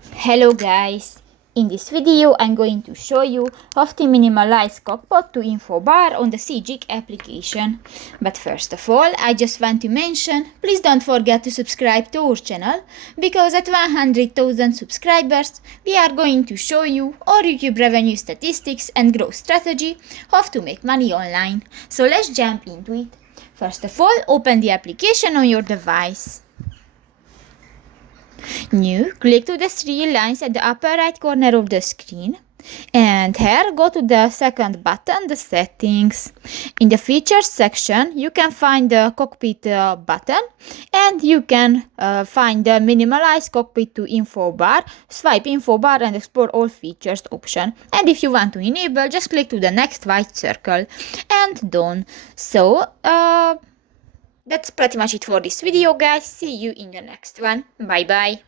Hello guys! In this video I'm going to show you how to minimalize cockpit to info bar on the Sygic application. But first of all, I just want to mention, please don't forget to subscribe to our channel, because at 100,000 subscribers we are going to show you our YouTube revenue statistics and growth strategy, how to make money online. So let's jump into it. First of all, open the application on your device. New, click to the three lines at the upper right corner of the screen, and here go to the second button, the settings. In the features section you can find the cockpit button, and you can find the minimalize cockpit to info bar, swipe info bar and explore all features option, and if you want to enable, just click to the next white circle and done. So that's pretty much it for this video guys. See you in the next one. Bye bye.